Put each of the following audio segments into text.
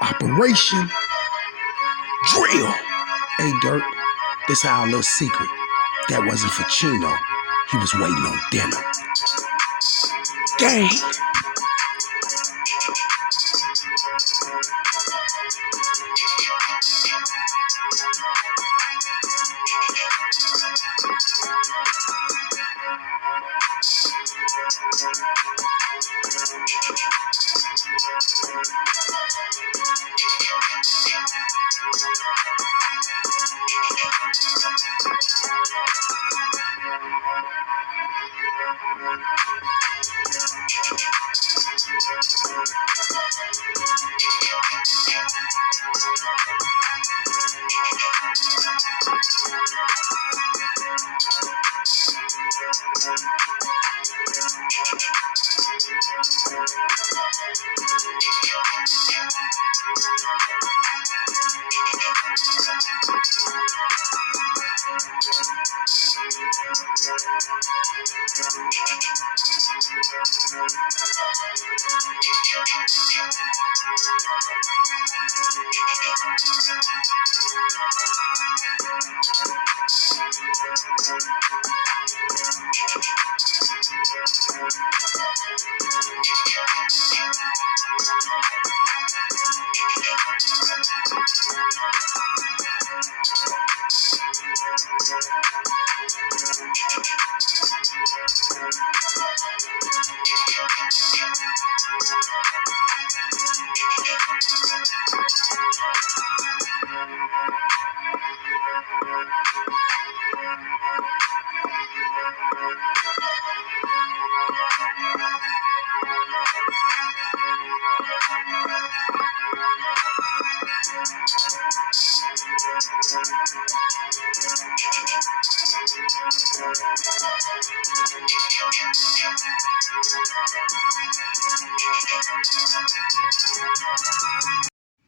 Operation Drill. Hey, Dirt, this our little secret. That wasn't for Chino. He was waiting on dinner. Gang.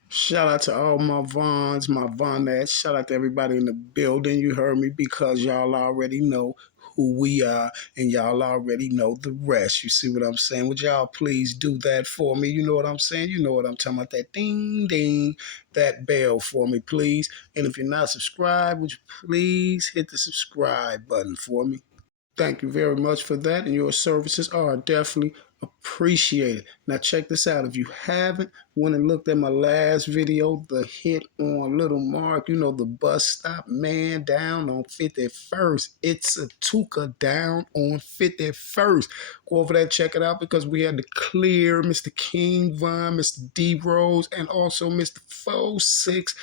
Shout out to all my Vons, my Vonettes. Shout out to everybody in the building. You heard me, because y'all already know who we are and y'all already know the rest. You see what I'm saying? Would y'all please do that for me? You know what I'm saying? You know what I'm talking about. That ding, ding, that bell for me, please. And if you're not subscribed, would you please hit the subscribe button for me? Thank you very much for that, and your services are definitely appreciated. Now check this out. If you haven't went and looked at my last video, the hit on Little Mark, you know, the bus stop man down on 51st. It's a Tuka down on 51st. Go over there, check it out, because we had to clear Mr. King Von, Mr. D Rose, and also Mr. 46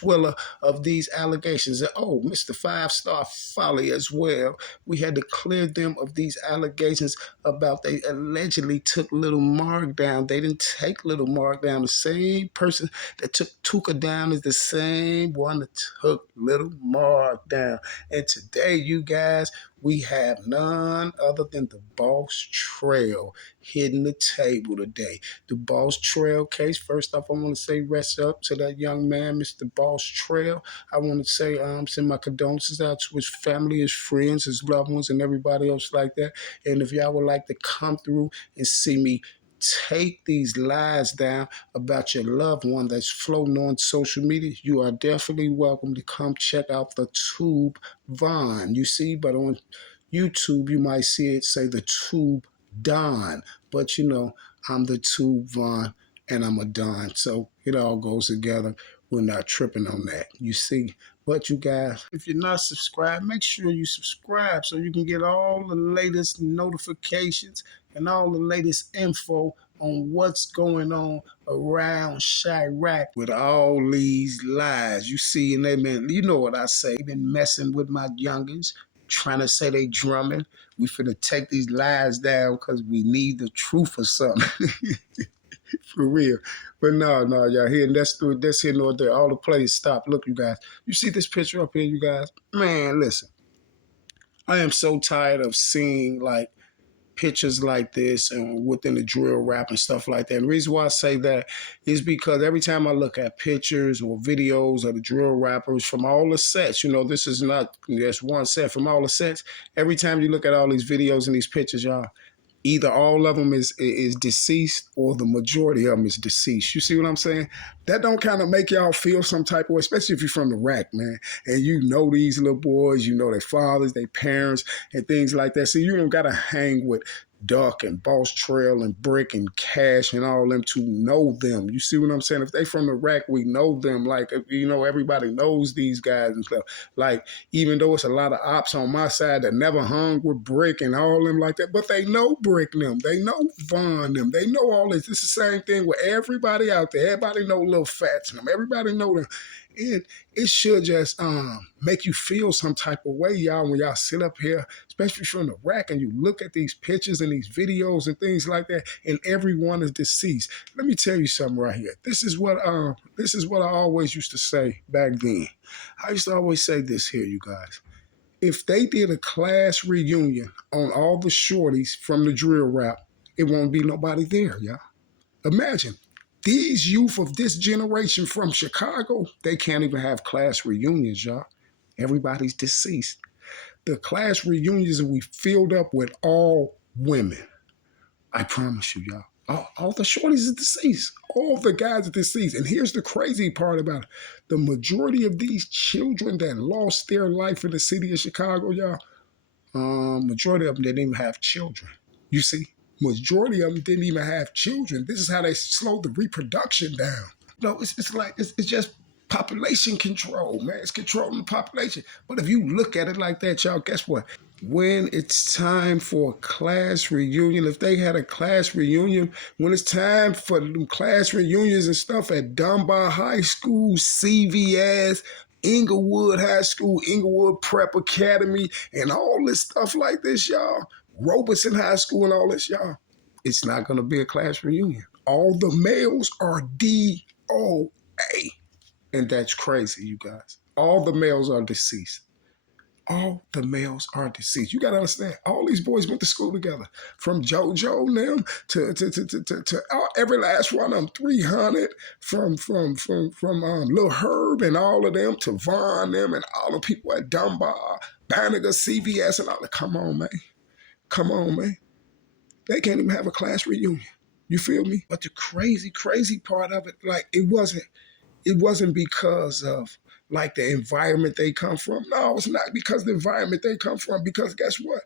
Twiller of these allegations. And oh, Mr. 5-Star Folly as well. We had to clear them of these allegations about they allegedly took Little Mark down. They didn't take Little Mark down. The same person that took Tuka down is the same one that took Little Mark down. And today, you guys, we have none other than the Boss Trell hitting the table today. The Boss Trell case. First off, I want to say rest up to that young man, Mr. Boss Trell. I want to say send my condolences out to his family, his friends, his loved ones, and everybody else like that. And if y'all would like to come through and see me take these lies down about your loved one that's floating on social media, you are definitely welcome to come check out the Tube Von. You see, but on YouTube, you might see it say the Tube Don. But you know, I'm the Tube Von and I'm a Don. So it all goes together. We're not tripping on that. You see? But you guys, if you're not subscribed, make sure you subscribe so you can get all the latest notifications and all the latest info on what's going on around Chirac with all these lies. You see, and they've been, you know what I say, been messing with my youngins, trying to say they drumming. We finna take these lies down because we need the truth or something. For real. But no, y'all here, and that's here nor there. All the plays stop. Look, you guys. You see this picture up here, you guys? Man, listen. I am so tired of seeing like pictures like this and within the drill rap and stuff like that. And the reason why I say that is because every time I look at pictures or videos of the drill rappers from all the sets, you know, this is not just one set, from all the sets. Every time you look at all these videos and these pictures, y'all, Either all of them is deceased or the majority of them is deceased. You see what I'm saying? That don't kind of make y'all feel some type of way, especially if you're from the rack, man, and you know these little boys, you know their fathers, their parents, and things like that. So you don't gotta hang with Duck and Boss Trell and Brick and Cash and all them to know them. You see what I'm saying? If they from the rack, we know them. Like, you know, everybody knows these guys and stuff. Like, even though it's a lot of ops on my side that never hung with Brick and all them like that, but they know Brick them. They know Von them. They know all this. It's the same thing with everybody out there. Everybody know Lil Fats and them. Everybody know them. It should just make you feel some type of way, y'all, when y'all sit up here, especially from the rack, and you look at these pictures and these videos and things like that, and everyone is deceased. Let me tell you something right here. This is what I always used to say back then. I used to always say this here, you guys. If they did a class reunion on all the shorties from the drill rap, it won't be nobody there, y'all. Imagine these youth of this generation from Chicago, they can't even have class reunions, y'all. Everybody's deceased. The class reunions will be filled up with all women. I promise you, y'all. All the shorties are deceased. All the guys are deceased. And here's the crazy part about it. The majority of these children that lost their life in the city of Chicago, y'all, majority of them didn't even have children. You see? Majority of them didn't even have children. This is how they slowed the reproduction down. No, it's just population control, man. It's controlling the population. But if you look at it like that, y'all, guess what? When it's time for a class reunion, if they had a class reunion, when it's time for them class reunions and stuff at Dunbar High School, CVS, Inglewood High School, Inglewood Prep Academy, and all this stuff like this, y'all, Robeson High School and all this, y'all, it's not going to be a class reunion. All the males are DOA. And that's crazy, you guys. All the males are deceased. All the males are deceased. You got to understand, all these boys went to school together. From JoJo and them to every last one of them, 300, from Lil Herb and all of them, to Von them and all the people at Dunbar, Banneker, CVS and all that. Come on, man. Come on, man. They can't even have a class reunion. You feel me? But the crazy part of it, like, it wasn't because of like the environment they come from. No, it's not because of the environment they come from. Because guess what?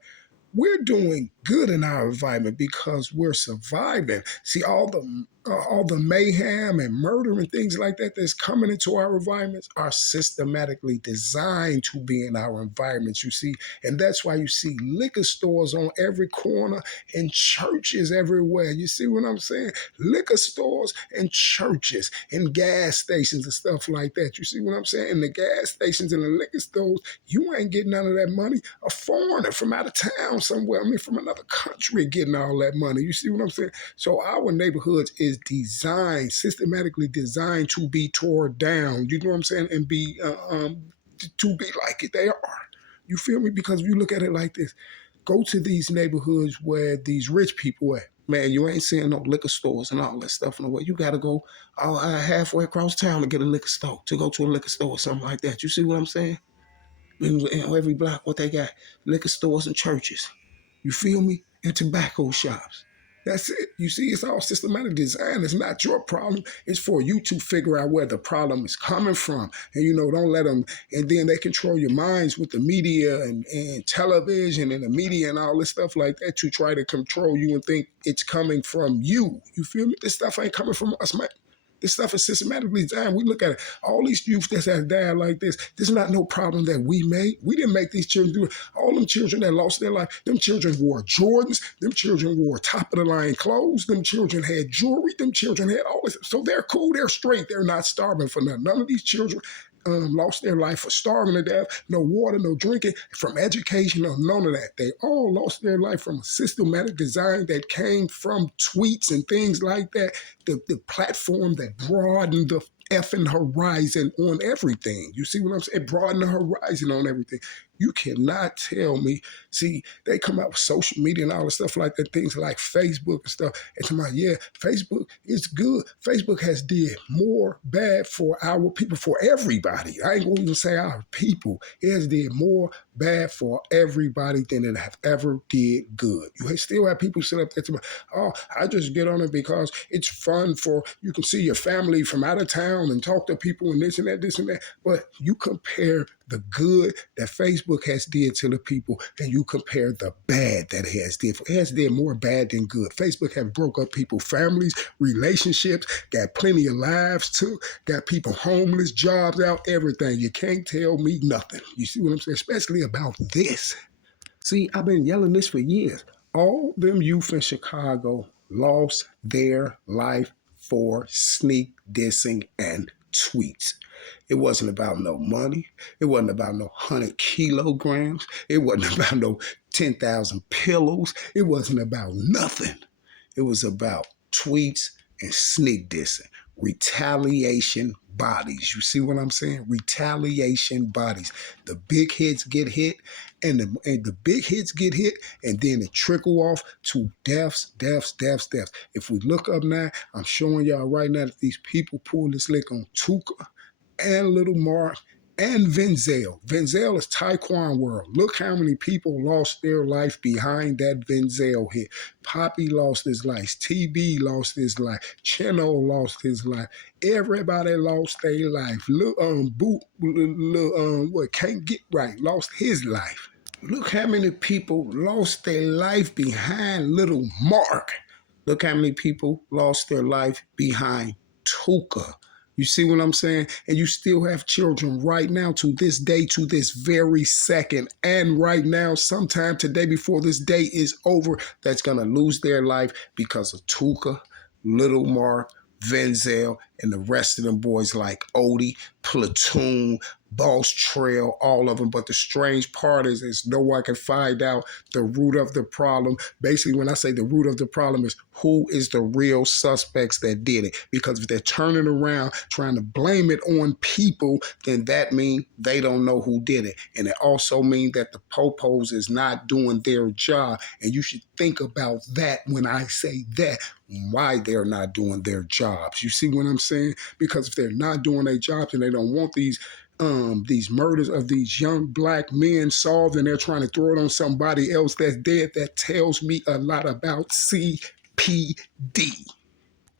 We're doing good in our environment because we're surviving. See, all the mayhem and murder and things like that that's coming into our environments are systematically designed to be in our environments, you see. And that's why you see liquor stores on every corner and churches everywhere. You see what I'm saying? Liquor stores and churches and gas stations and stuff like that. You see what I'm saying? In the gas stations and the liquor stores, you ain't getting none of that money. A foreigner from out of town somewhere, from another country getting all that money. You see what I'm saying? So our neighborhoods is designed, systematically designed to be torn down. You know what I'm saying? And be to be like it. They are. You feel me? Because if you look at it like this, go to these neighborhoods where these rich people at. Man, you ain't seeing no liquor stores and all that stuff in the way. You got to go halfway across town to get a liquor store, to go to a liquor store or something like that. You see what I'm saying? In every block, what they got, liquor stores and churches. You feel me? And tobacco shops. That's it. You see, it's all systematic design. It's not your problem. It's for you to figure out where the problem is coming from. And, don't let them, and then they control your minds with the media and television and the media and all this stuff like that to try to control you and think it's coming from you. You feel me? This stuff ain't coming from us, man. This stuff is systematically designed. We look at it. All these youth that have died like this is not no problem that we made. We didn't make these children do it. All them children that lost their life, them children wore Jordans. Them children wore top-of-the-line clothes. Them children had jewelry. Them children had all this. So they're cool. They're straight. They're not starving for nothing. None of these children lost their life for starving to death, no water, no drinking, from education, or none of that. They all lost their life from a systematic design that came from tweets and things like that, the platform that broadened the effing horizon on everything. You see what I'm saying? Broaden the horizon on everything. You cannot tell me. See, they come out with social media and all the stuff like that, things like Facebook and stuff. And to my, yeah, Facebook is good. Facebook has did more bad for our people, for everybody. I ain't gonna even say our people. It has did more bad for everybody than it have ever did good. You still have people sit up there to, oh, I just get on it because it's fun for, you can see your family from out of town and talk to people and this and that, this and that. But you compare the good that Facebook has did to the people, and you compare the bad that it has did. It has did more bad than good. Facebook have broke up people's families, relationships, got plenty of lives too, got people homeless, jobs out, everything. You can't tell me nothing. You see what I'm saying? Especially about this. See, I've been yelling this for years. All them youth in Chicago lost their life for sneak dissing and tweets. It wasn't about no money. It wasn't about no 100 kilograms. It wasn't about no 10,000 pillows. It wasn't about nothing. It was about tweets and sneak dissing. Retaliation bodies. You see what I'm saying? Retaliation bodies. The big hits get hit, and the big hits get hit, and then it trickle off to deaths, deaths, deaths, deaths. If we look up now, I'm showing y'all right now that these people pull this lick on Tuka and Little Mark and Venzel. Venzel is Taekwon World. Look how many people lost their life behind that Venzel hit. Poppy lost his life. TB lost his life. Chino lost his life. Everybody lost their life. What can't get right lost his life. Look how many people lost their life behind Little Mark. Look how many people lost their life behind Tuka. You see what I'm saying? And you still have children right now, to this day, to this very second, and right now, sometime today before this day is over, that's going to lose their life because of Tuka, Little Mark, Venzel, and the rest of them boys like Odie, Platoon, Boss Trell, all of them. But the strange part is no one can find out the root of the problem. Basically, when I say the root of the problem is who is the real suspects that did it. Because if they're turning around trying to blame it on people, then that means they don't know who did it. And it also means that the popos is not doing their job. And you should think about that when I say that, why they're not doing their jobs. You see what I'm saying? Because if they're not doing their jobs and they don't want these murders of these young black men solved, and they're trying to throw it on somebody else that's dead, that tells me a lot about CPD.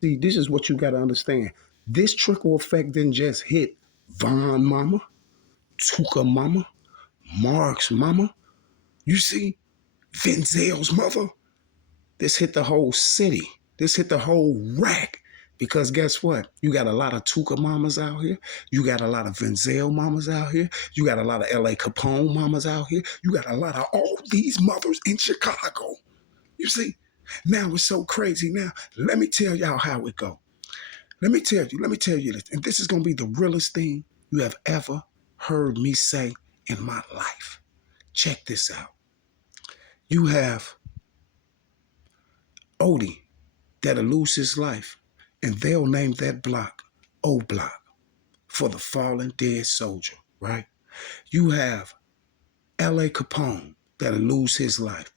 See, this is what you got to understand. This trickle effect didn't just hit Von mama, Tuka mama, Mark's mama. You see, Venzel's mother. This hit the whole city. This hit the whole rack. Because guess what? You got a lot of Tuka mamas out here. You got a lot of Venzel mamas out here. You got a lot of L.A. Capone mamas out here. You got a lot of all these mothers in Chicago. You see? Now it's so crazy. Now, let me tell y'all how it go. Let me tell you this. And this is going to be the realest thing you have ever heard me say in my life. Check this out. You have Odie that'll lose his life, and they'll name that block OBlock, for the fallen dead soldier, right? You have L.A. Capone that'll lose his life.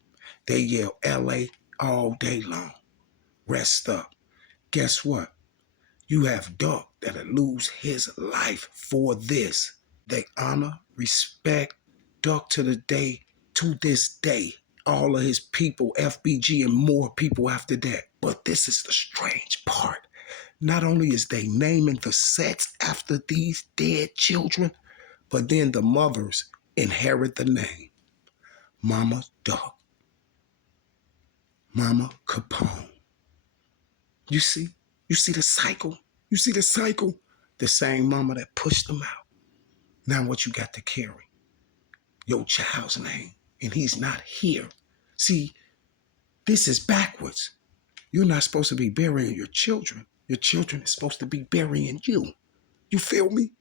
They yell L.A. all day long. Rest up. Guess what? You have Duck that'll lose his life for this. They honor, respect Duck to this day. All of his people, FBG, and more people after that. But this is the strange part. Not only is they naming the sets after these dead children, but then the mothers inherit the name. Mama Duck, Mama Capone. You see the cycle? You see the cycle? The same mama that pushed them out. Now what you got to carry? Your child's name, and he's not here. See, this is backwards. You're not supposed to be burying your children. Your children is supposed to be burying you. You feel me?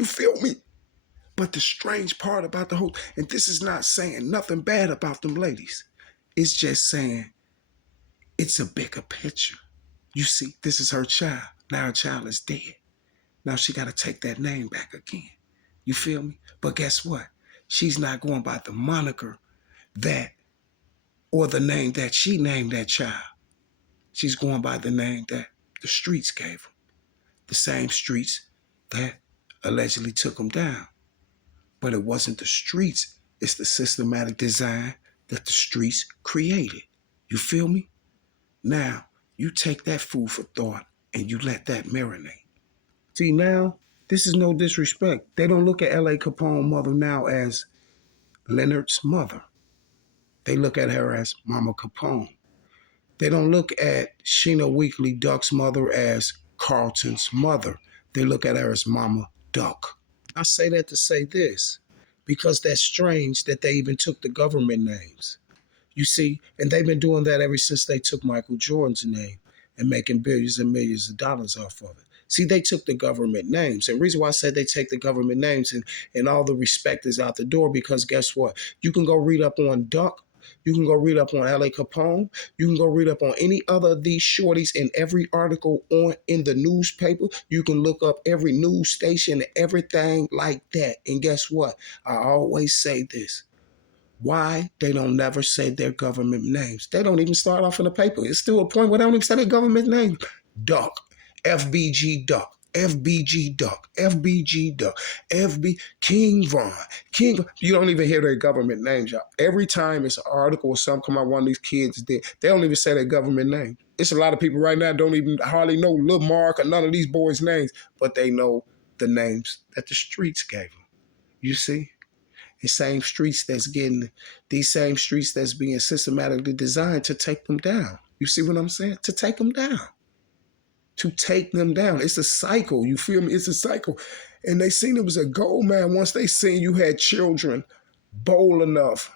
You feel me? But the strange part about the whole, and this is not saying nothing bad about them ladies. It's just saying it's a bigger picture. You see, this is her child. Now her child is dead. Now she got to take that name back again. You feel me? But guess what? She's not going by the moniker that, or the name that she named that child. She's going by the name that the streets gave her. The same streets that allegedly took them down. But it wasn't the streets It's the systematic design that the streets created. You feel me? Now, you take that food for thought and you let that marinate. See, now, this is no disrespect. They don't look at L.A. Capone mother now as Leonard's mother. They look at her as Mama Capone. They don't look at Sheena Weekly Duck's mother as Carlton's mother. They look at her as Mama Duck. I say that to say this, because that's strange that they even took the government names. You see, and they've been doing that ever since they took Michael Jordan's name and making billions and millions of dollars off of it. See, they took the government names. And the reason why I said they take the government names and all the respect is out the door, because guess what? You can go read up on Duck. You can go read up on L.A. Capone. You can go read up on any other of these shorties in every article on in the newspaper. You can look up every news station, everything like that. And guess what? I always say this. Why they don't never say their government names? They don't even start off in the paper. It's still a point where they don't even say their government name. Duck, FBG Duck, FBG Duck, FBG Duck, FB King Von, King. You don't even hear their government names, y'all. Every time it's an article or something come out, one of these kids did, they don't even say their government name. It's a lot of people right now don't even hardly know Lil Mark or none of these boys' names, but they know the names that the streets gave them. You see? The same streets that's getting these same streets that's being systematically designed to take them down. You see what I'm saying? To take them down. To take them down. It's a cycle. You feel me? It's a cycle. And they seen it was a goal, man. Once they seen you had children bold enough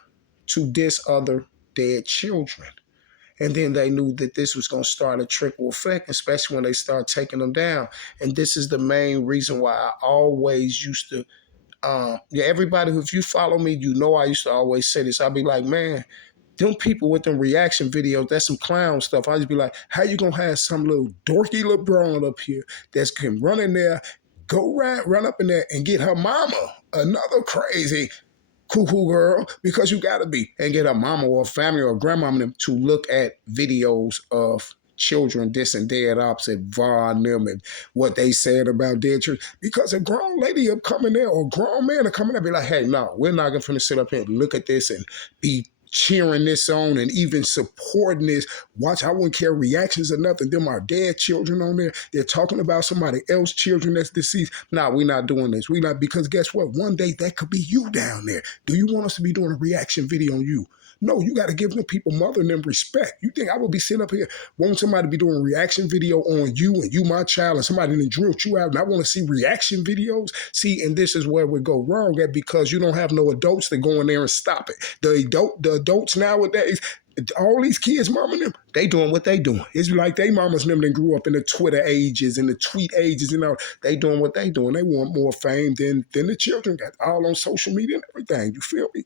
to diss other dead children. And then they knew that this was going to start a trickle effect, especially when they start taking them down. And this is the main reason why I always used to yeah, everybody, if you follow me, you know I used to always say this. I'll be like, man, them people with them reaction videos, that's some clown stuff. I just be like, how you gonna have some little dorky LeBron up here that can run in there, go run up in there and get her mama, another crazy cuckoo girl, because you gotta be, and get a mama or a family or a grandmama to look at videos of children dissing dead ops at Von them and what they said about dead children. Because a grown lady up coming there or a grown man are coming there and be like, hey, no, we're not gonna sit up here and look at this and be cheering this on and even supporting this. Watch, I wouldn't care reactions or nothing. Them are dead children on there. They're talking about somebody else's children that's deceased. Nah, we're not doing this. We not, because guess what? One day that could be you down there. Do you want us to be doing a reaction video on you? No, you got to give them people, mother and them respect. You think I would be sitting up here wanting somebody to be doing a reaction video on you and you, my child, and somebody done drilled you out, and I want to see reaction videos? See, and this is where we go wrong at, because you don't have no adults that go in there and stop it. The adults nowadays, all these kids, mama and them, they doing what they doing. It's like they mamas and them that grew up in the Twitter ages and the tweet ages and all. They doing what they doing. They want more fame than the children got, all on social media and everything. You feel me?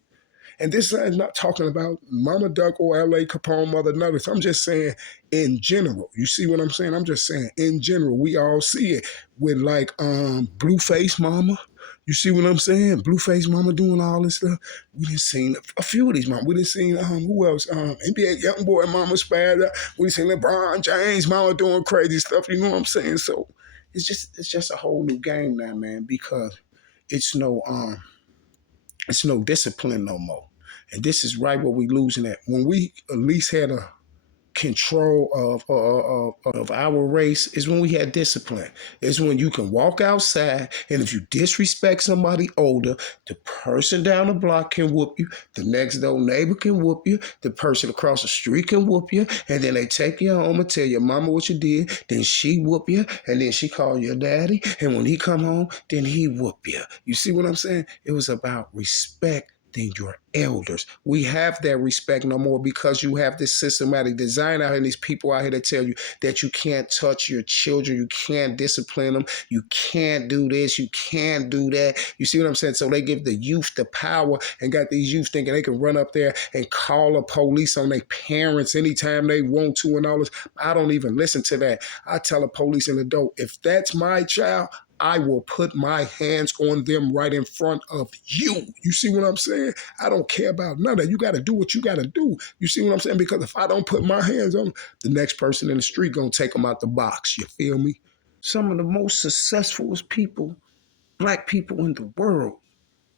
And this is not talking about Mama Duck or L.A. Capone, Mother Nuggets. I'm just saying in general. You see what I'm saying? I'm just saying in general. We all see it with like Blueface Mama. You see what I'm saying? Blueface Mama doing all this stuff. We done seen a few of these mama. We done seen who else? NBA Youngboy Mama Spada. We done seen LeBron James Mama doing crazy stuff. You know what I'm saying? So it's just a whole new game now, man, because it's no discipline no more. And this is right where we losing at. When we at least had a control of our race is when we had discipline. It's when you can walk outside, and if you disrespect somebody older, the person down the block can whoop you, the next door neighbor can whoop you, the person across the street can whoop you, and then they take you home and tell your mama what you did, then she whoop you, and then she call your daddy, and when he come home, then he whoop you. You see what I'm saying? It was about respect than your elders. We have that respect no more, because you have this systematic design out here and these people out here that tell you that you can't touch your children, you can't discipline them, you can't do this, you can't do that. You see what I'm saying? So they give the youth the power and got these youth thinking they can run up there and call the police on their parents anytime they want to and all this. I don't even listen to that. I tell the police and the dope, if that's my child, I will put my hands on them right in front of you. You see what I'm saying? I don't care about none of that. You got to do what you got to do. You see what I'm saying? Because if I don't put my hands on them, the next person in the street going to take them out the box. You feel me? Some of the most successful people, black people in the world,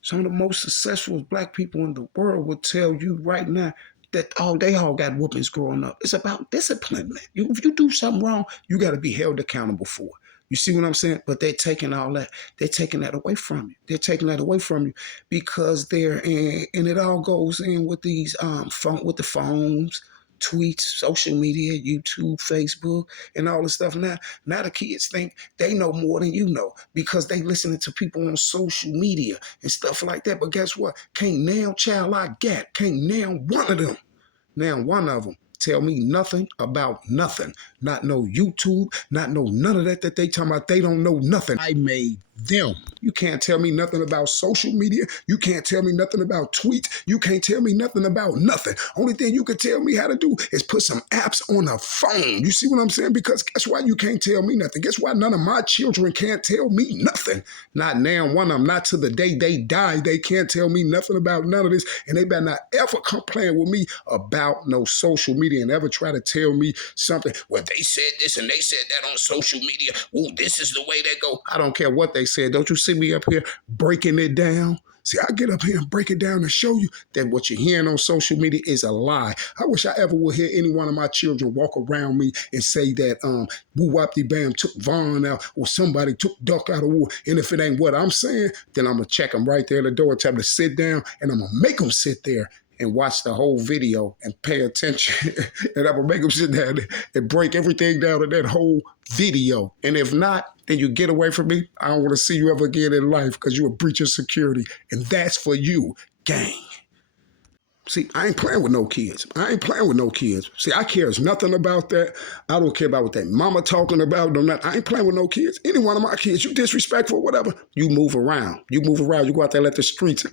Some of the most successful black people in the world will tell you right now that they all got whoopings growing up. It's about discipline, man. If you do something wrong, you got to be held accountable for it. You see what I'm saying? But they're taking all that. They're taking that away from you. They're taking that away from you because they're in, and it all goes in with these with the phones, tweets, social media, YouTube, Facebook, and all this stuff. Now the kids think they know more than you know because they listening to people on social media and stuff like that. But guess what? Can't now child I got, can't now one of them tell me nothing about nothing. Not no YouTube, not no none of that they talking about. They don't know nothing. I made them. You can't tell me nothing about social media. You can't tell me nothing about tweets. You can't tell me nothing about nothing. Only thing you can tell me how to do is put some apps on a phone. You see what I'm saying? Because guess why you can't tell me nothing? Guess why none of my children can't tell me nothing? Not now, one of them, not to the day they die. They can't tell me nothing about none of this. And they better not ever come playing with me about no social media and ever try to tell me something. Well, they said this and they said that on social media. Oh, this is the way they go. I don't care what they said. Don't you see me up here breaking it down? See, I get up here and break it down and show you that what you're hearing on social media is a lie. I wish I ever would hear any one of my children walk around me and say that Woo Wapty Bam took Vaughn out or somebody took Duck out of war. And if it ain't what I'm saying, then I'm going to check them right there at the door, tell them to sit down, and I'm going to make them sit there and watch the whole video and pay attention. And I'm going to make them sit down and break everything down in that whole video. And if not, then you get away from me. I don't want to see you ever again in life because you're a breach of security. And that's for you, gang. See, I ain't playing with no kids. I ain't playing with no kids. See, I cares nothing about that. I don't care about what that mama talking about. I ain't playing with no kids. Any one of my kids, you disrespectful, whatever, you move around. You move around. You go out there, let the streets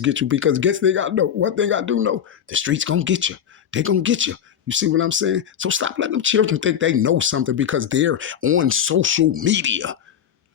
get you. Because guess they got know. One thing I do know, the streets gonna get you. They gonna get you. You see what I'm saying? So stop letting them children think they know something because they're on social media.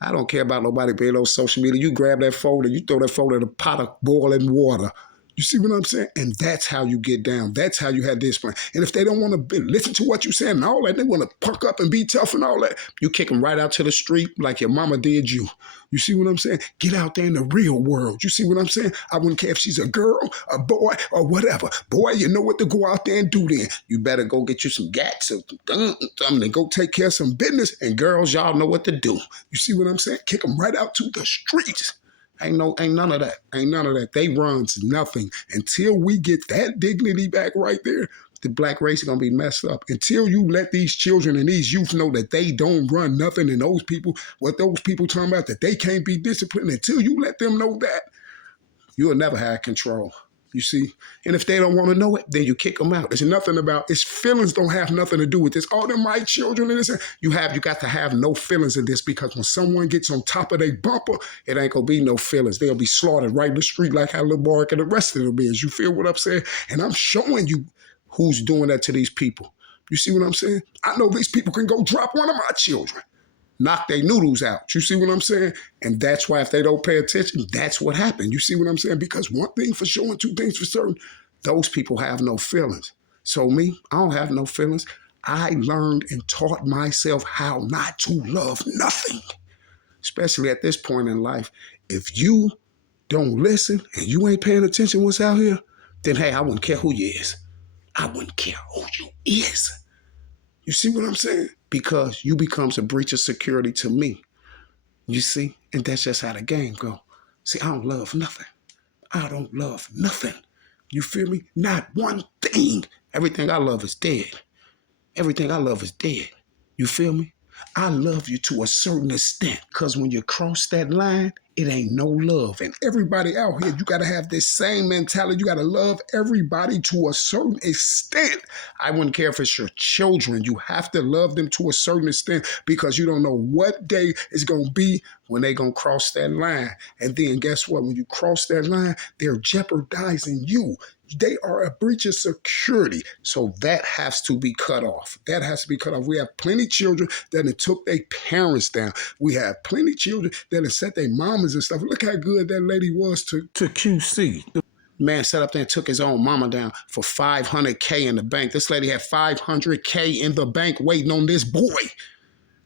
I don't care about nobody being on social media. You grab that folder, you throw that folder in a pot of boiling water. You see what I'm saying? And that's how you get down. That's how you have discipline. And if they don't want to listen to what you're saying and all that, they want to puck up and be tough and all that, you kick them right out to the street like your mama did you. You see what I'm saying? Get out there in the real world. You see what I'm saying? I wouldn't care if she's a girl, a boy, or whatever. Boy, you know what to go out there and do then. You better go get you some gats or something and go take care of some business. And girls, y'all know what to do. You see what I'm saying? Kick them right out to the streets. Ain't none of that. Ain't none of that. They runs nothing. Until we get that dignity back right there, the black race is going to be messed up. Until you let these children and these youth know that they don't run nothing and those people, what those people talking about, that they can't be disciplined, until you let them know that, you'll never have control. You see? And if they don't want to know it, then you kick them out. There's nothing about, its feelings don't have nothing to do with this. All them my children and this, you got to have no feelings in this, because when someone gets on top of their bumper, it ain't going to be no feelings. They'll be slaughtered right in the street like how Lil Mark and the rest of them is. You feel what I'm saying? And I'm showing you who's doing that to these people. You see what I'm saying? I know these people can go drop one of my children, knock their noodles out. You see what I'm saying? And that's why if they don't pay attention, that's what happened. You see what I'm saying? Because one thing for sure and two things for certain, those people have no feelings. So me, I don't have no feelings. I learned and taught myself how not to love nothing, especially at this point in life. If you don't listen and you ain't paying attention to what's out here, then hey, I wouldn't care who you is. I wouldn't care who you is. You see what I'm saying? Because you becomes a breach of security to me. You see? And that's just how the game go. See, I don't love nothing. I don't love nothing. You feel me? Not one thing. Everything I love is dead. Everything I love is dead. You feel me? I love you to a certain extent, because when you cross that line, it ain't no love. And everybody out here, you got to have this same mentality. You got to love everybody to a certain extent. I wouldn't care if it's your children. You have to love them to a certain extent, because you don't know what day is going to be when they going to cross that line. And then guess what? When you cross that line, they're jeopardizing you. They are a breach of security. So that has to be cut off. That has to be cut off. We have plenty of children that have took their parents down. We have plenty of children that have set their mamas and stuff. Look how good that lady was to QC. The man sat up there and took his own mama down for $500K in the bank. This lady had $500K in the bank waiting on this boy.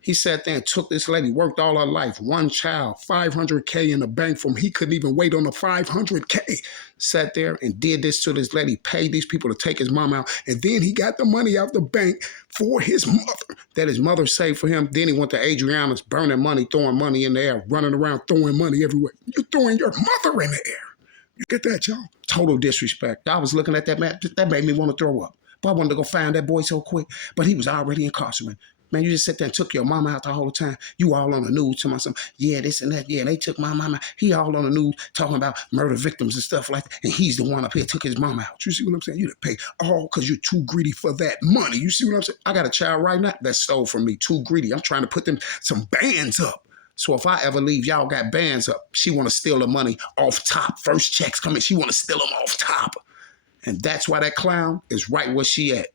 He sat there and took this lady, worked all her life, one child, 500K in the bank from he couldn't even wait on the 500K. Sat there and did this to this lady, paid these people to take his mom out. And then he got the money out the bank for his mother that his mother saved for him. Then he went to Adriana's, burning money, throwing money in the air, running around, throwing money everywhere. You're throwing your mother in the air. You get that, y'all? Total disrespect. I was looking at that man. That made me want to throw up. But I wanted to go find that boy so quick. But he was already incarcerated. Man, you just sit there and took your mama out the whole time. You all on the news to myself, yeah, this and that. Yeah, they took my mama. He all on the news talking about murder victims and stuff like that. And he's the one up here took his mama out. You see what I'm saying? You done pay all because you're too greedy for that money. You see what I'm saying? I got a child right now that stole from me. Too greedy. I'm trying to put them some bands up. So if I ever leave, y'all got bands up. She want to steal the money off top. First checks coming. She want to steal them off top. And that's why that clown is right where she at.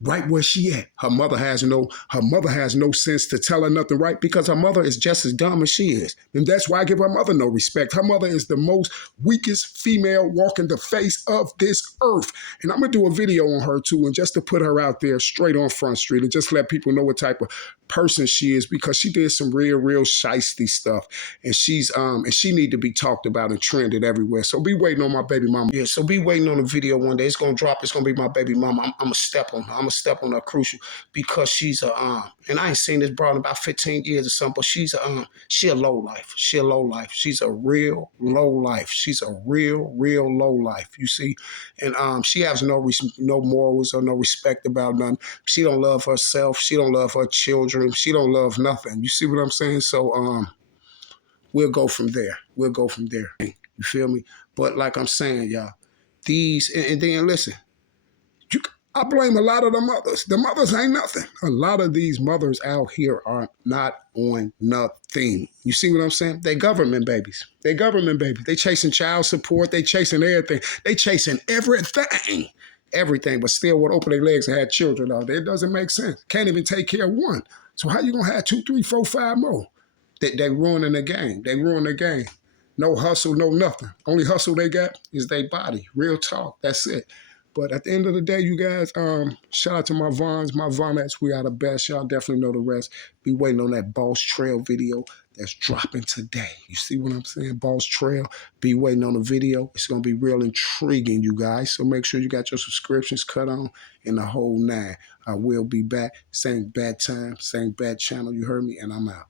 Right where she at. Her mother has no sense to tell her nothing right because her mother is just as dumb as she is. And that's why I give her mother no respect. Her mother is the most weakest female walking the face of this earth. And I'm going to do a video on her too, and just to put her out there straight on Front Street and just let people know what type of person she is because she did some real shiesty stuff. And and she need to be talked about and trended everywhere. So be waiting on my baby mama. Yeah, so be waiting on the video one day. It's going to drop. It's going to be my baby mama. I'm going to step on her. I'm going to step on her crucial because she's and I ain't seen this broad in about 15 years or something, but she a low life. She a low life. She's a real low life. She's a real low life, you see? And she has no morals or no respect about nothing. She don't love herself. She don't love her children. She don't love nothing. You see what I'm saying? So we'll go from there. We'll go from there. You feel me? But like I'm saying, y'all, and then listen, I blame a lot of the mothers. The mothers ain't nothing. A lot of these mothers out here are not on nothing. You see what I'm saying? They government babies. They government babies. They chasing child support. They chasing everything. They chasing everything. Everything, but still would open their legs and have children out there. It doesn't make sense. Can't even take care of one. So how you gonna have 2, 3, 4, 5 more? They ruining the game. They ruin the game. No hustle, no nothing. Only hustle they got is their body. Real talk. That's it. But at the end of the day, you guys, shout out to my Vons, my Vonettes. We are the best. Y'all definitely know the rest. Be waiting on that Boss Trell video that's dropping today. You see what I'm saying? Boss Trell. Be waiting on the video. It's going to be real intriguing, you guys. So make sure you got your subscriptions cut on and the whole 9. I will be back. Same bad time, same bad channel. You heard me, and I'm out.